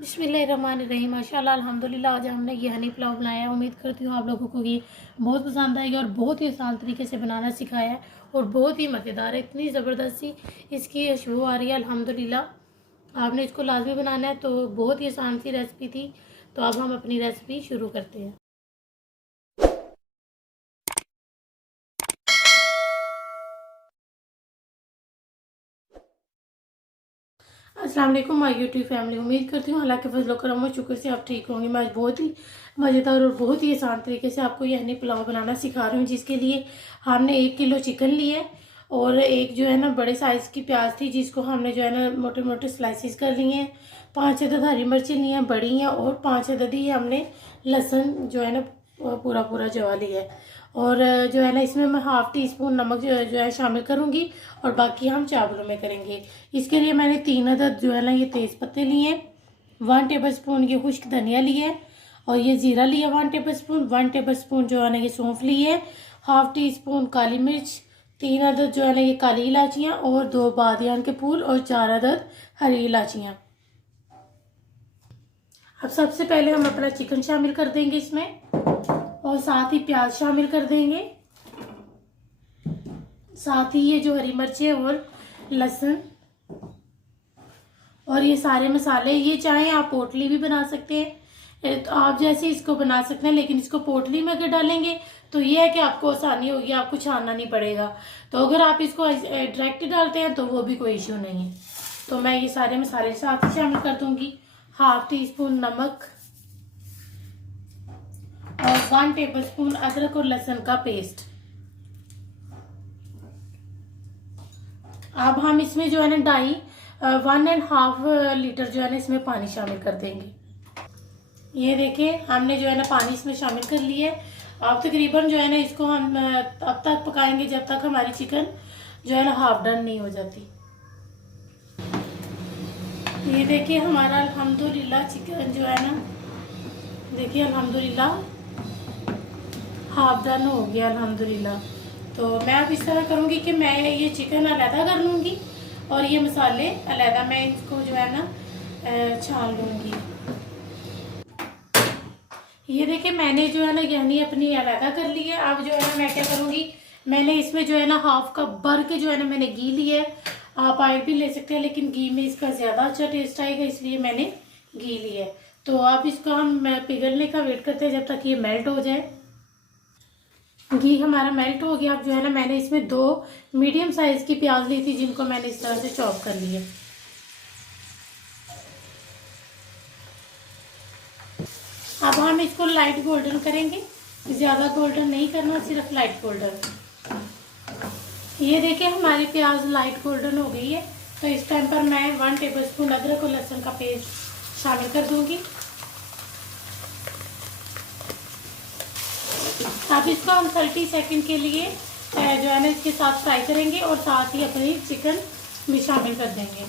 बिस्मिल्लाहिर्रहमानिर्रहीम। माशाल्लाह अल्हम्दुलिल्लाह। आज हमने ये हनी पुलाव बनाया है। उम्मीद करती हूँ आप लोगों को ये बहुत पसंद आएगी और बहुत ही आसान तरीके से बनाना सिखाया है और बहुत ही मज़ेदार है। इतनी ज़बरदस्ती इसकी खुशबू आ रही है अल्हम्दुलिल्लाह। आपने इसको लाजमी बनाना है। तो बहुत ही आसान सी रेसिपी थी। तो अब हम अपनी रेसिपी शुरू करते हैं। अस्सलाम वालेकुम माय यूट्यूब फैमिली। उम्मीद करती हूँ हालांकि फजलो करम और शुक्र से आप ठीक होंगे। मैं आज बहुत ही मज़ेदार और बहुत ही आसान तरीके से आपको ये हनी पुलाव बनाना सिखा रही हूँ, जिसके लिए हमने 1 किलो चिकन लिया है और एक जो है ना बड़े साइज़ की प्याज थी, जिसको हमने जो है ना मोटे मोटे स्लाइसिस कर लिए हैं। 5 अदद हरी मिर्चें ली हैं बड़ी हैं और 5 अदद ही हमने लहसुन जो है ना पूरा पूरा जवा लिया है। और जो है ना इसमें मैं हाफ़ टी स्पून नमक जो है शामिल करूँगी और बाकी हम चावलों में करेंगे। इसके लिए मैंने 3 अदद जो है ना ये तेज़ पत्ते लिए, 1 टेबल स्पून ये खुश्क धनिया लिया है और ये ज़ीरा लिया 1 टेबल स्पून, 1 टेबल स्पून जो है ना ये सौंफ ली है, हाफ़ टी स्पून काली मिर्च, 3 अदद जो है ना ये काली इलाचियाँ और 2 बादियान के फूल और 4 अदद हरी इलाचियाँ। अब सबसे पहले हम अपना चिकन शामिल कर देंगे इसमें और साथ ही प्याज शामिल कर देंगे, साथ ही ये जो हरी मिर्चें और लहसुन और ये सारे मसाले। ये चाहें आप पोटली भी बना सकते हैं, तो आप जैसे इसको बना सकते हैं, लेकिन इसको पोटली में अगर डालेंगे तो ये है कि आपको आसानी होगी, आपको छानना नहीं पड़ेगा। तो अगर आप इसको डायरेक्ट डालते हैं तो वो भी कोई इश्यू नहीं है। तो मैं ये सारे मसाले साथ ही शामिल कर दूंगी। हाफ़ टी स्पून नमक और 1 टेबल स्पून अदरक और लहसुन का पेस्ट। अब हम इसमें जो है ना 1.5 लीटर जो है ना इसमें पानी शामिल कर देंगे। ये देखिए हमने जो है ना पानी इसमें शामिल कर लिया है। अब तकरीबन जो है ना इसको हम अब तक पकाएंगे जब तक हमारी चिकन जो है ना हाफ डन नहीं हो जाती। ये देखिए हमारा अल्हम्दुलिल्लाह चिकन जो है ना, देखिए अल्हम्दुलिल्लाह हाफ डन हो गया अल्हम्दुलिल्लाह। तो मैं अब इस तरह करूँगी कि मैं ये चिकन अलहदा कर लूँगी और ये मसाले अलहदा मैं इसको जो है ना छान लूँगी। ये देखिए मैंने जो है ना यानी अपनी अलहदा कर ली है। अब जो है ना मैं क्या करूँगी, मैंने इसमें जो है ना हाफ कप भर के जो है ना मैंने घी लिया है। आप ऑयल भी ले सकते हैं, लेकिन घी में इसका ज़्यादा अच्छा टेस्ट आएगा, इसलिए मैंने घी लिया है। तो आप इसको हम पिघलने का वेट करते हैं जब तक ये मेल्ट हो जाए। घी हमारा मेल्ट हो गया। अब जो है ना मैंने इसमें 2 मीडियम साइज की प्याज ली थी, जिनको मैंने इस तरह से चॉप कर लिया। अब हम इसको लाइट गोल्डन करेंगे, ज़्यादा गोल्डन नहीं करना, सिर्फ लाइट गोल्डन। ये देखिए हमारी प्याज लाइट गोल्डन हो गई है। तो इस टाइम पर मैं 1 टेबल स्पून अदरक और लहसुन का पेस्ट शामिल कर दूंगी। अब इसको हम 30 सेकंड के लिए जो है ना इसके साथ फ्राई करेंगे और साथ ही अपनी चिकन भी शामिल कर देंगे।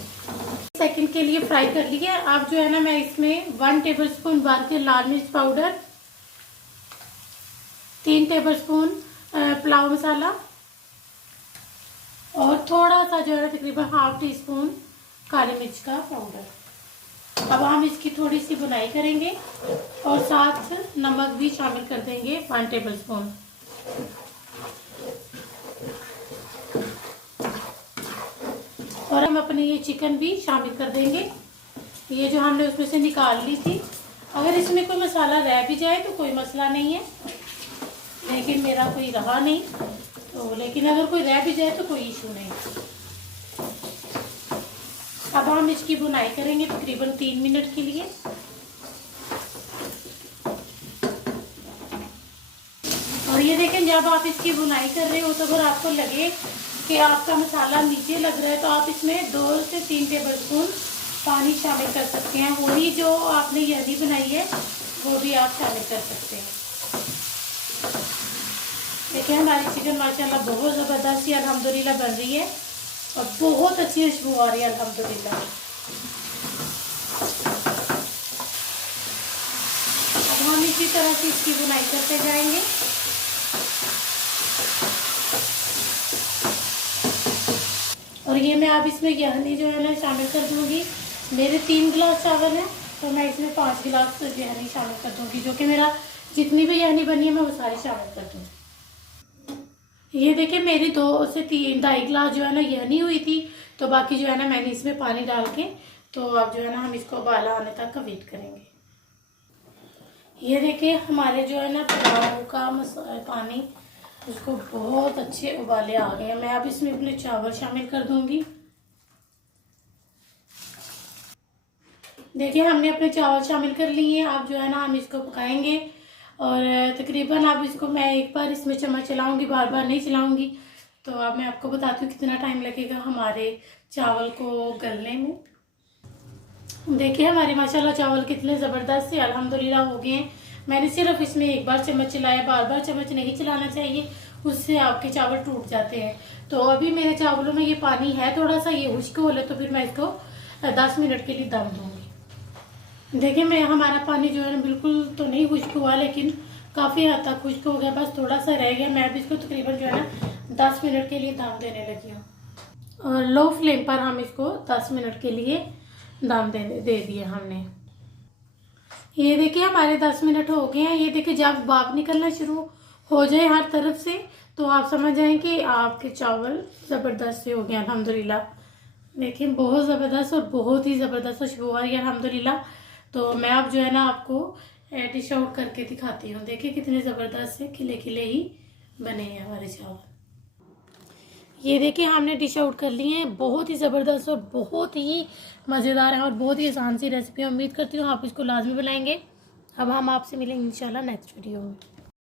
सेकंड के लिए फ्राई कर लिया। अब जो है ना मैं इसमें 1 टेबल स्पून भर के लाल मिर्च पाउडर, 3 टेबल स्पून पुलाव मसाला और थोड़ा सा जो है तकरीबन हाफ टी स्पून काली मिर्च का पाउडर। अब हम इसकी थोड़ी सी बुनाई करेंगे और साथ नमक भी शामिल कर देंगे 1 टेबल स्पून। और हम अपने ये चिकन भी शामिल कर देंगे, ये जो हमने उसमें से निकाल ली थी। अगर इसमें कोई मसाला रह भी जाए तो कोई मसला नहीं है, लेकिन मेरा कोई रहा नहीं तो, लेकिन अगर कोई रह भी जाए तो कोई इशू नहीं। अब हम इसकी बुनाई करेंगे तकरीबन 3 मिनट के लिए। और ये देखें जब आप इसकी बुनाई कर रहे हो तो अगर आपको लगे कि आपका मसाला नीचे लग रहा है तो आप इसमें 2 से 3 टेबल स्पून पानी शामिल कर सकते हैं। वही जो आपने यही बनाई है वो भी आप शामिल कर सकते हैं। देखिए हमारी चिकन माशाल्लाह बहुत ज़बरदस्त ही अल्हम्दुलिल्लाह बन रही है और बहुत अच्छी खुशबू आ रही है अल्हम्दुलिल्लाह। अब हम इसी तरह से इसकी बुनाई करते जाएंगे। और ये मैं अब इसमें यखनी जो है ना शामिल कर दूंगी। मेरे 3 गिलास चावल हैं तो मैं इसमें 5 गिलास बिरयानी शामिल कर दूँगी, जो कि मेरा जितनी भी बिरयानी बनी है मैं वो सारी शामिल कर दूँगी। ये देखिए मेरी 2 से 3 2.5 गिलास जो है ना बिरयानी हुई थी, तो बाकी जो है ना मैंने इसमें पानी डाल के, तो अब जो है ना हम इसको उबाला आने तक का वेट करेंगे। ये देखिए हमारे जो है ना पुलाव का पानी, उसको बहुत अच्छे उबाले आ गए हैं। मैं अब इसमें अपने चावल शामिल कर दूंगी। देखिए हमने अपने चावल शामिल कर लिए हैं। अब जो है ना हम इसको पकाएंगे, और तकरीबन अब इसको मैं एक बार इसमें चम्मच चलाऊंगी, बार बार नहीं चलाऊंगी। तो अब मैं आपको बताती हूँ कितना टाइम लगेगा हमारे चावल को गलने में। देखिए हमारे माशाल्लाह चावल कितने ज़बरदस्त से अल्हम्दुलिल्लाह हो गए हैं। मैंने सिर्फ इसमें एक बार चम्मच चलाया, बार बार चम्मच नहीं चलाना चाहिए, उससे आपके चावल टूट जाते हैं। तो अभी मेरे चावलों में ये पानी है थोड़ा सा, ये खुश्क हो ले तो फिर मैं इसको 10 मिनट के लिए दम दूंगी। देखिए मैं हमारा पानी जो है ना बिल्कुल तो नहीं खुश्क हुआ, लेकिन काफ़ी हद तक खुश्क हो गया, बस थोड़ा सा रह गया। मैं अभी इसको तकरीबन जो है ना 10 मिनट के लिए दम देने लगी हूँ, और लो फ्लेम पर हम इसको 10 मिनट के लिए दम दे दिए हमने। ये देखिए हमारे 10 मिनट हो गए हैं। ये देखिए जब भाप निकलना शुरू हो जाए हर तरफ से, तो आप समझ जाएं कि आपके चावल ज़बरदस्त से हो गए अल्हम्दुलिल्लाह। देखिए बहुत ज़बरदस्त और बहुत ही ज़बरदस्त खुशबू आ रही है अल्हम्दुलिल्लाह। तो मैं अब जो है ना आपको डिश आउट करके दिखाती हूँ। देखिए कितने ज़बरदस्त से खिले खिले ही बने हैं हमारे चावल। ये देखिए हमने डिश आउट कर लिए हैं। बहुत ही ज़बरदस्त और बहुत ही मज़ेदार है, और बहुत ही आसान सी रेसिपी। उम्मीद करती हूँ आप इसको लाजमी बनाएंगे। अब हम आपसे मिलेंगे इंशाल्लाह नेक्स्ट वीडियो में।